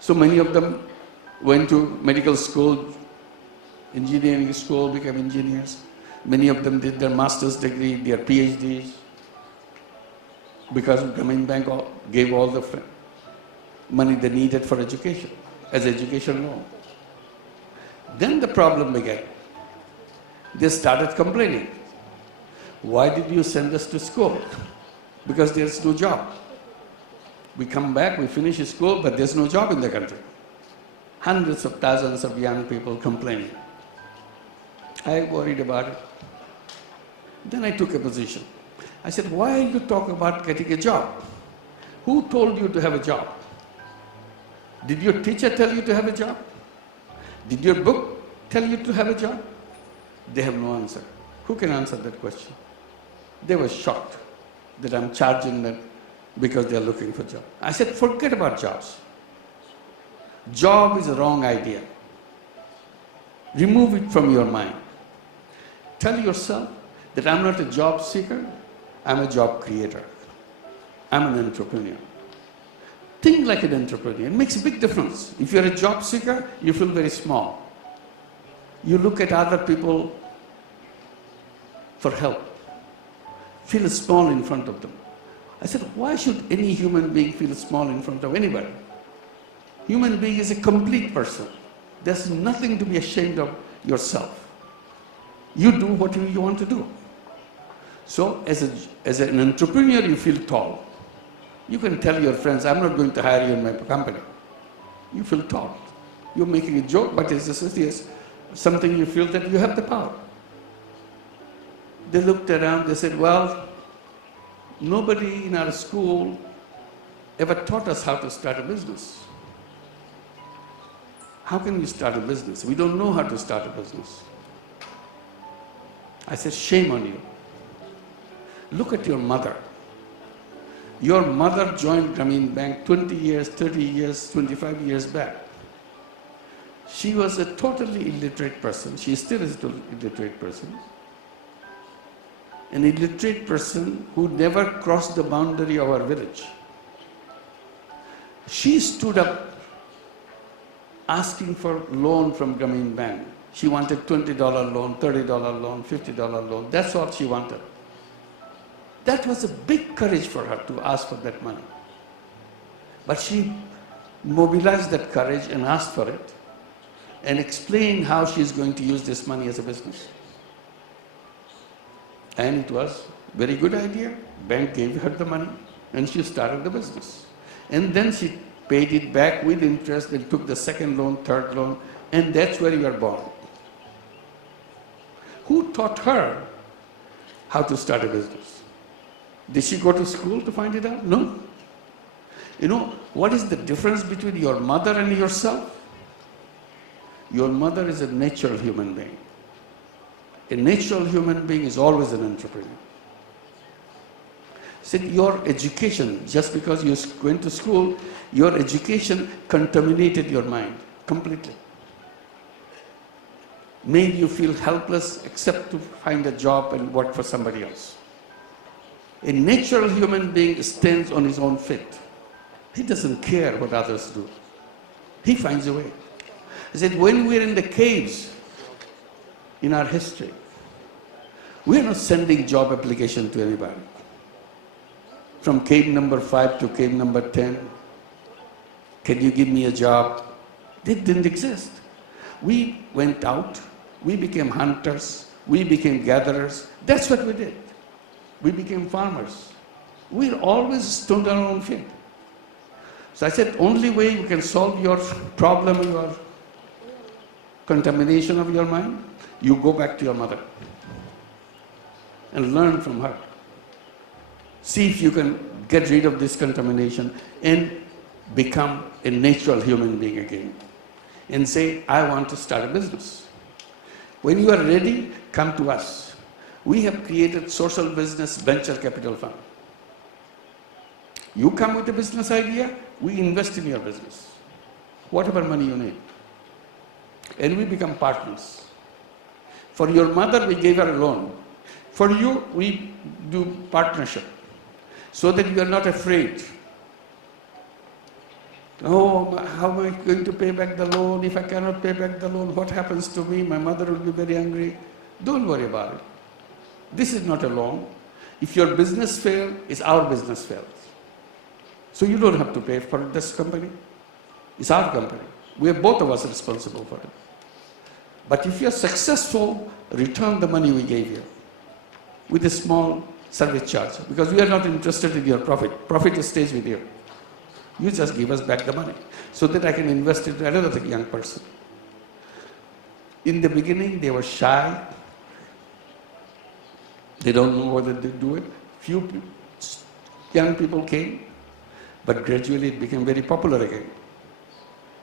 So many of them went to medical school, engineering school, became engineers. Many of them did their master's degree, their PhDs, because Grameen Bank gave all the money they needed for education, as education loan. Then the problem began. They started complaining. Why did you send us to school? Because there's no job. We come back, we finish school, but there's no job in the country. Hundreds of thousands of young people complaining. I worried about it. Then I took a position. I said, why you talk about getting a job? Who told you to have a job? Did your teacher tell you to have a job? Did your book tell you to have a job? They have no answer. Who can answer that question? They were shocked that I'm charging them because they're looking for jobs. I said, forget about jobs. Job is a wrong idea. Remove it from your mind. Tell yourself that I'm not a job seeker, I'm a job creator. I'm an entrepreneur. Think like an entrepreneur. It makes a big difference. If you're a job seeker, you feel very small. You look at other people for help. Feel small in front of them. I said, why should any human being feel small in front of anybody? Human being is a complete person. There's nothing to be ashamed of yourself. You do what you want to do. So as an entrepreneur, you feel tall. You can tell your friends, I'm not going to hire you in my company. You feel tall. You're making a joke, but it's something you feel that you have the power. They looked around, they said, well, nobody in our school ever taught us how to start a business. How can we start a business? We don't know how to start a business. I said, shame on you. Look at your mother. Your mother joined Grameen Bank 20 years, 30 years, 25 years back. She was a totally illiterate person. She still is an illiterate person. An illiterate person who never crossed the boundary of our village. She stood up asking for loan from Grameen Bank. She wanted $20 loan, $30 loan, $50 loan. That's all she wanted. That was a big courage for her to ask for that money. But she mobilized that courage and asked for it and explained how she is going to use this money as a business. And it was a very good idea. Bank gave her the money and she started the business. And then she paid it back with interest and took the second loan, third loan, and that's where you are born. Who taught her how to start a business? Did she go to school to find it out? No. You know, what is the difference between your mother and yourself? Your mother is a natural human being. A natural human being is always an entrepreneur. See, your education, just because you went to school, your education contaminated your mind completely. Made you feel helpless except to find a job and work for somebody else. A natural human being stands on his own feet. He doesn't care what others do. He finds a way. I said, when we're in the caves in our history, we're not sending job application to anybody. From cave number 5 to cave number 10, can you give me a job? It didn't exist. We went out, we became hunters, we became gatherers. That's what we did. We became farmers. We always stood on our own feet. So I said, only way you can solve your problem, your contamination of your mind, you go back to your mother and learn from her. See if you can get rid of this contamination and become a natural human being again. And say, I want to start a business. When you are ready, come to us. We have created social business venture capital fund. You come with a business idea, we invest in your business. Whatever money you need. And we become partners. For your mother, we gave her a loan. For you, we do partnership. So that you are not afraid. Oh, how am I going to pay back the loan? If I cannot pay back the loan, what happens to me? My mother will be very angry. Don't worry about it. This is not a loan. If your business fails, it's our business fails. So you don't have to pay for this company. It's our company. We are both of us responsible for it. But if you're successful, return the money we gave you with a small service charge, because we are not interested in your profit. Profit stays with you. You just give us back the money so that I can invest it in another young person. In the beginning, they were shy. They don't know whether they do it. Few young people came, but gradually it became very popular again.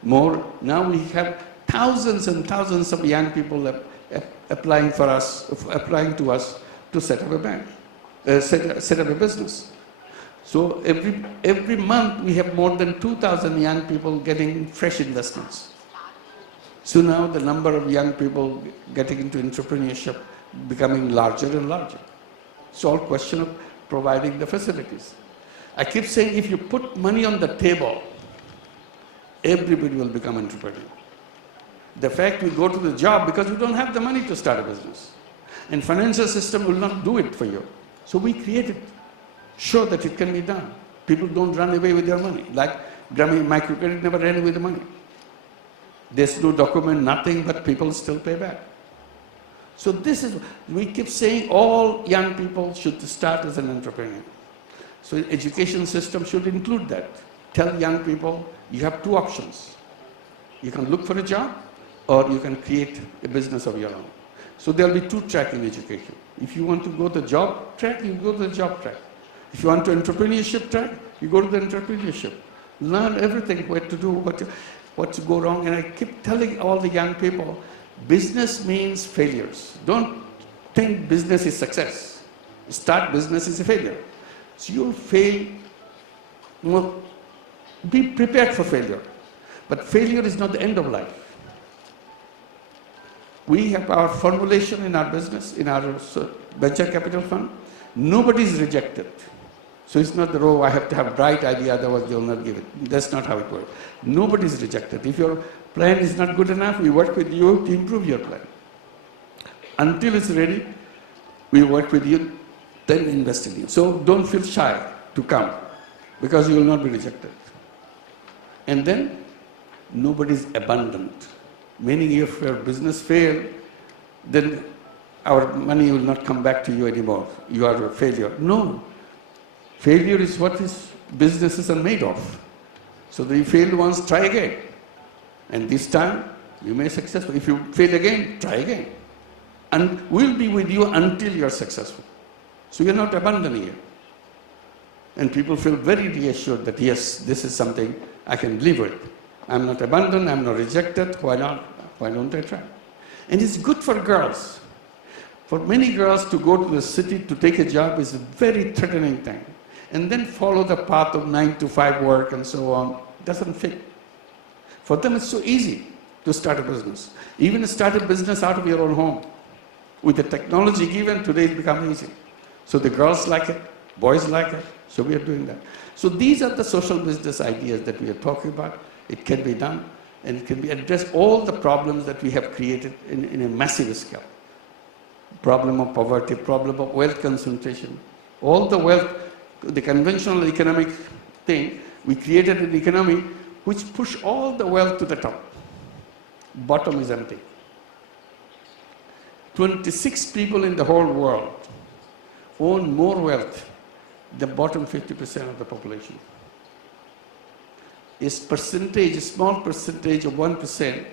More, now we have thousands and thousands of young people applying to us to set up a bank, set up a business. So every month we have more than 2,000 young people getting fresh investments. So now the number of young people getting into entrepreneurship becoming larger and larger. It's all question of providing the facilities. I keep saying if you put money on the table, everybody will become entrepreneur. The fact we go to the job because we don't have the money to start a business. And financial system will not do it for you. So we create it. Show that it can be done. People don't run away with their money. Like Grameen Microcredit never ran away with the money. There's no document, nothing, but people still pay back. So this is, we keep saying all young people should start as an entrepreneur. So education system should include that. Tell young people you have two options. You can look for a job or you can create a business of your own. So there'll be two tracks in education. If you want to go the job track, you go to the job track. If you want to entrepreneurship track, you go to the entrepreneurship. Learn everything, what to do, what to go wrong. And I keep telling all the young people, business means failures. Don't think business is success. Start business is a failure. So you'll fail. Well, be prepared for failure. But failure is not the end of life. We have our formulation in our business, in our venture capital fund. Nobody is rejected. So it's not the I have to have bright idea, otherwise you'll not give it. That's not how it works. Nobody is rejected. If your plan is not good enough, we work with you to improve your plan. Until it's ready, we work with you, then invest in you. So don't feel shy to come, because you will not be rejected. And then, nobody is abundant. Meaning if your business fails, then our money will not come back to you anymore. You are a failure. No. Failure is what businesses are made of. So if you failed once, try again. And this time, you may be successful. If you fail again, try again. And we'll be with you until you're successful. So you're not abandoning it. And people feel very reassured that yes, this is something I can live with. I'm not abandoned, I'm not rejected, why not? Why don't I try? And it's good for girls. For many girls to go to the city to take a job is a very threatening thing. And then follow the path of 9 to 5 work and so on, doesn't fit. For them it's so easy to start a business. Even start a business out of your own home. With the technology given, today it's become easy. So the girls like it, Boys like it, so we are doing that. So these are the social business ideas that we are talking about. It can be done, and it can be addressed all the problems that we have created in a massive scale. Problem of poverty, problem of wealth concentration. All the wealth, the conventional economic thing, we created an economy which pushed all the wealth to the top. Bottom is empty. 26 people in the whole world own more wealth than the bottom 50% of the population. A small percentage of 1%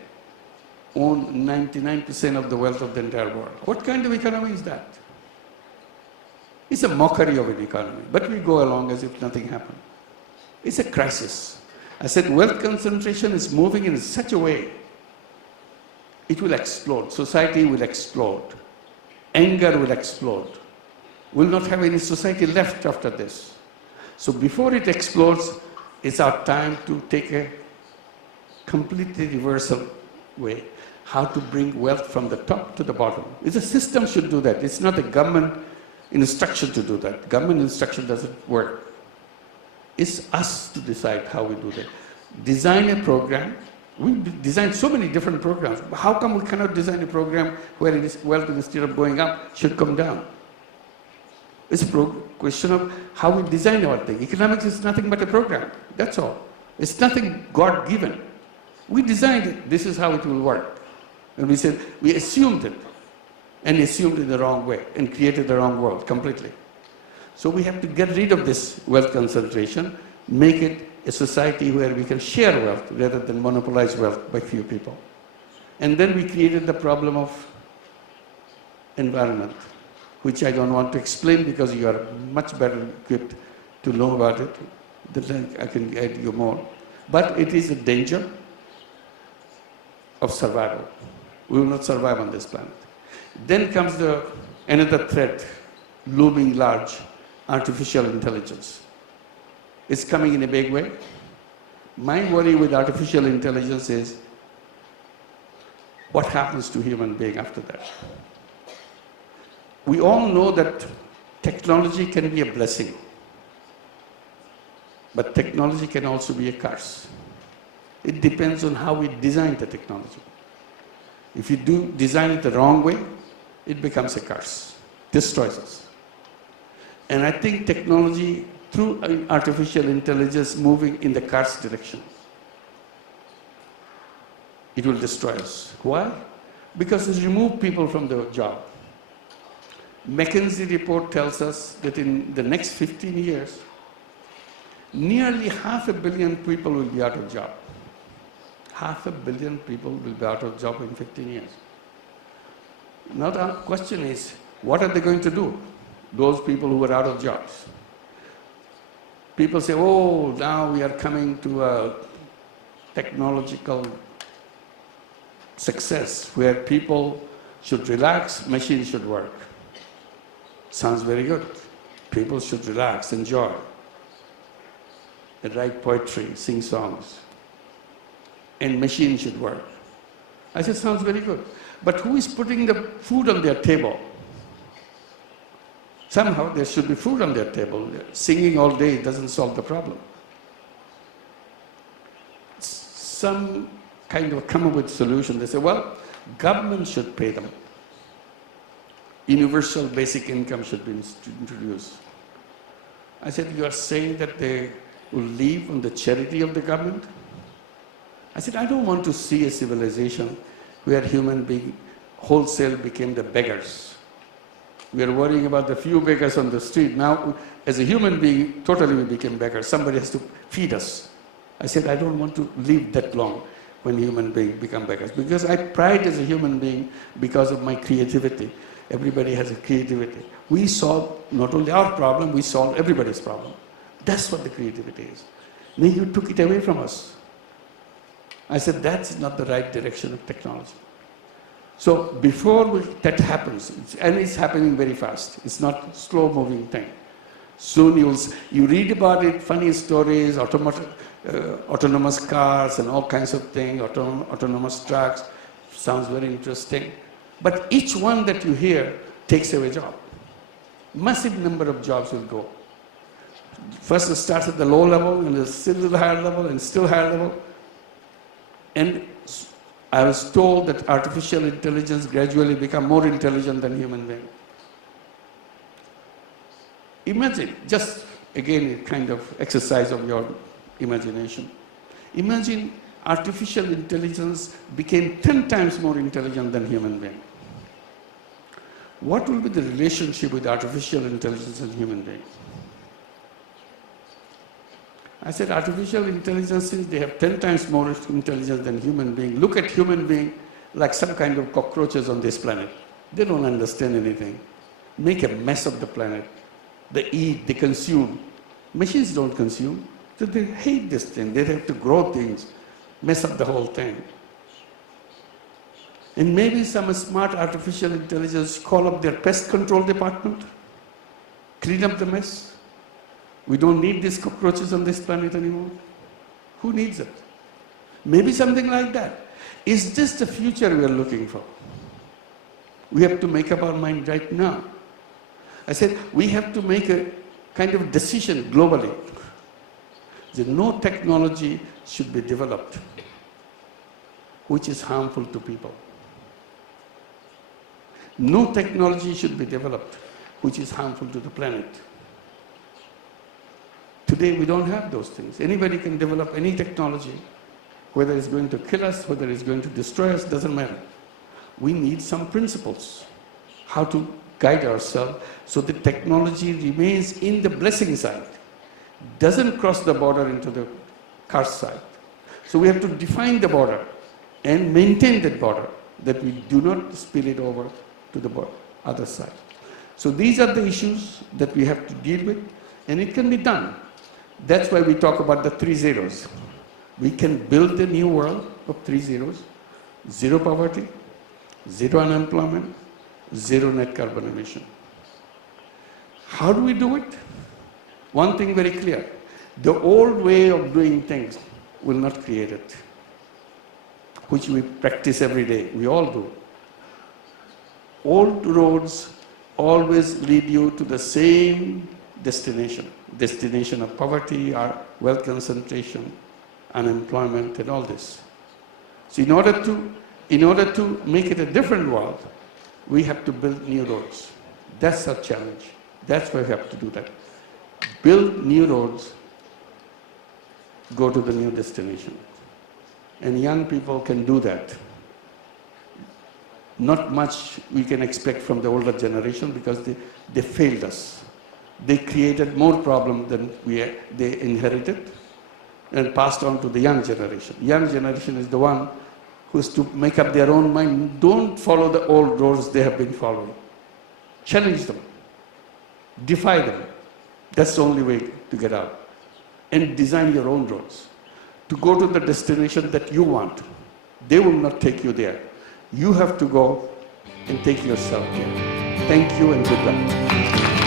own 99% of the wealth of the entire world. What kind of economy is that? It's a mockery of an economy, but we go along as if nothing happened. It's a crisis. I said wealth concentration is moving in such a way, it will explode. Society will explode. Anger will explode. We'll not have any society left after this. So before it explodes, it's our time to take a completely reversal way. How to bring wealth from the top to the bottom. It's a system should do that. It's not a government instruction to do that. Government instruction doesn't work. It's us to decide how we do that. Design a program. We designed so many different programs. How come we cannot design a program where it is wealth, instead of going up, should come down? It's a question of how we design our thing. Economics is nothing but a program. That's all. It's nothing God-given. We designed it. This is how it will work. And we said, we assumed it. And assumed it the wrong way. And created the wrong world completely. So we have to get rid of this wealth concentration. Make it a society where we can share wealth rather than monopolize wealth by few people. And then we created the problem of environment, which I don't want to explain because you are much better equipped to know about it. Then I can guide you more. But it is a danger of survival. We will not survive on this planet. Then comes another threat, looming large, artificial intelligence. It's coming in a big way. My worry with artificial intelligence is what happens to human being after that. We all know that technology can be a blessing, but technology can also be a curse. It depends on how we design the technology. If you do design it the wrong way, it becomes a curse, destroys us. And I think technology, through artificial intelligence, moving in the curse direction. It will destroy us. Why? Because it removes people from their job. McKinsey report tells us that in the next 15 years, nearly 500 million people will be out of job. 500 million people will be out of job in 15 years. Now the question is, what are they going to do? Those people who are out of jobs. People say, oh, now we are coming to a technological success where people should relax, machines should work. Sounds very good. People should relax, enjoy. They write poetry, sing songs. And machines should work. I said, sounds very good. But who is putting the food on their table? Somehow there should be food on their table. Singing all day doesn't solve the problem. Some kind of come up with solution. They say, well, government should pay them. Universal basic income should be introduced. I said, you are saying that they will live on the charity of the government? I said, I don't want to see a civilization where human beings wholesale became the beggars. We are worrying about the few beggars on the street. Now, as a human being, totally we became beggars. Somebody has to feed us. I said, I don't want to live that long when human beings become beggars. Because I pride as a human being because of my creativity. Everybody has a creativity. We solve not only our problem, we solve everybody's problem. That's what the creativity is. Then you took it away from us. I said, that's not the right direction of technology. So before that happens, and it's happening very fast, it's not a slow-moving thing. Soon you read about it, funny stories, autonomous cars and all kinds of things, autonomous trucks, sounds very interesting. But each one that you hear takes away a job. Massive number of jobs will go. First it starts at the low level, and it's still at the higher level, and still higher level. And I was told that artificial intelligence gradually become more intelligent than human beings. Imagine, just again a kind of exercise of your imagination. Imagine artificial intelligence became 10 times more intelligent than human being. What will be the relationship with artificial intelligence and human beings? I said artificial intelligence, since they have 10 times more intelligence than human being, look at human being like some kind of cockroaches on this planet. They don't understand anything. Make a mess of the planet. They eat, they consume. Machines don't consume. So they hate this thing. They have to grow things, mess up the whole thing. And maybe some smart artificial intelligence call up their pest control department, clean up the mess. We don't need these cockroaches on this planet anymore. Who needs it? Maybe something like that. Is this the future we are looking for? We have to make up our mind right now. I said, we have to make a kind of decision globally that no technology should be developed which is harmful to people. No technology should be developed which is harmful to the planet. Today we don't have those things. Anybody can develop any technology, whether it's going to kill us, whether it's going to destroy us, doesn't matter. We need some principles, how to guide ourselves so the technology remains in the blessing side, doesn't cross the border into the curse side. So we have to define the border and maintain that border, that we do not spill it over to the other side. So these are the issues that we have to deal with, and it can be done. That's why we talk about the 3 zeros. We can build a new world of 3 zeros: zero poverty, zero unemployment, zero net carbon emission. How do we do it? One thing very clear: the old way of doing things will not create it, which we practice every day. We all do. Old roads always lead you to the same destination of poverty or wealth concentration, unemployment, and all this. So in order to make it a different world, we have to build new roads. That's our challenge. That's why we have to do that. Build new roads, go to the new destination. And young people can do that. Not much we can expect from the older generation because they failed us. They created more problems than they inherited and passed on to the young generation. Young generation is the one who is to make up their own mind. Don't follow the old roads they have been following. Challenge them. Defy them. That's the only way to get out. And design your own roads to go to the destination that you want. They will not take you there. You have to go and take yourself there. Thank you and good luck.